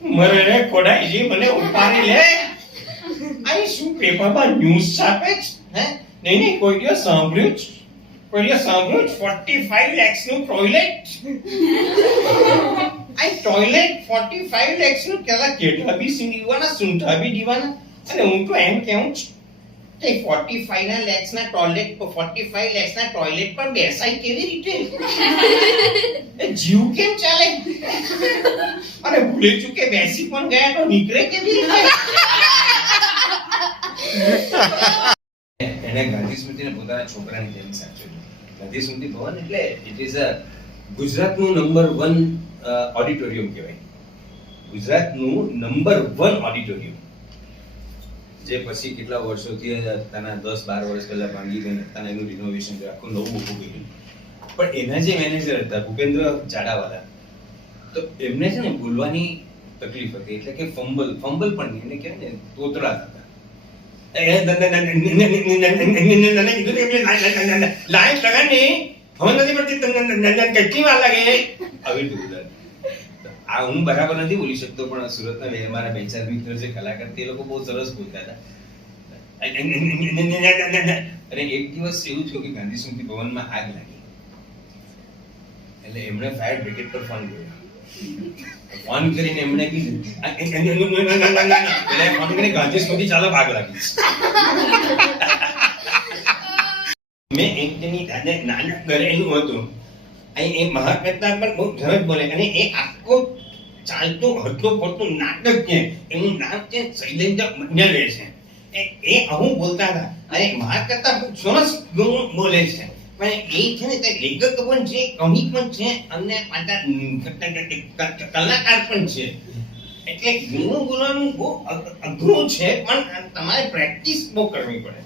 મરણે ખોડાઈજી મને ઉપાડી લે. આ શું પેપરમાં ન્યૂઝ છાપે છે? હે નહીં કોઈ દિવસ સાંભળ્યું જ 45 lakhs નું ટોયલેટ. આ ટોયલેટ 45 lakhs નું કેટલા બી દીવાના સુંઠા બી દીવાના. અને હું તો એમ કહું છું કે 45 lakhs ના ટોયલેટ 45 lakhs ના ટોયલેટ પર બેસાય કેવી રીતે? જીવ કેમ ચાલે? અને ભૂલે ચૂકે બેસી પણ ગયા તો નીકળે કેવી રીતે? એને ગાંધી સ્મૃતિને પોતાના છોકરાની જેમ સાચવ્યું. ગાંધી સ્મૃતિ ભવન એટલે ઇટ ઇઝ અ ગુજરાતનું નંબર 1 ઓડિટોરિયમ કહેવાય. ગુજરાતનું નંબર 1 ઓડિટોરિયમ, જે પછી કેટલા વર્ષોથી તાના 10-12 વર્ષ પહેલા ભાંગી ગઈ, તાના એનું રિનોવેશન કર્યું, આખું નવું ઊભું કર્યું. પણ એના જે મેનેજર હતા ભૂપેન્દ્ર જાડાવાલા, તો એમને છે ને બોલવાની તકલીફ હતી, એટલે કે ફંબલ પણ નહીં, એને કહેવાય ને તોતરા હતા. લાઈટ લગાડની હવે નથી પડતી, કેટલી વાર લાગે આવી રીતે. આ હું બરાબર નથી બોલી શકતો, પણ સુરતના મારા બે ચાર મિત્રો જે કલાકાર તે લોકો બહુ સરસ બોલતા હતા. અને એક દિવસ એવું થયું કે ગાંધી સ્મૃતિ ભવનમાં આગ લાગી, એટલે એમણે ફાયર બ્રિગેડ પર ફોન કર્યો. ફોન કરીને એમણે કીધું ફોન કરીને ગાંધી સ્મૃતિ ચાલો આગ લાગી. મેં એકની દાદા નાના કરેલું હતું. અહીં એ મહાકથા પણ બહુ સરસ બોલે, અને એ આખો ચાલતું હરતું ફરતું નાટક છે. એનું નામ છે શૈલેન્દ્ર મંડલે છે. એ આવું બોલતા હતા, અને મહાકથા બહુ સરસ બોલે છે. પણ એ છે ને તે લેખક પણ છે, કવિ પણ છે, અને કલાકાર પણ છે. એટલે ઘણું બોલવાનું બહુ અઘરું છે, પણ તમારે પ્રેક્ટિસ બહુ કરવી પડે.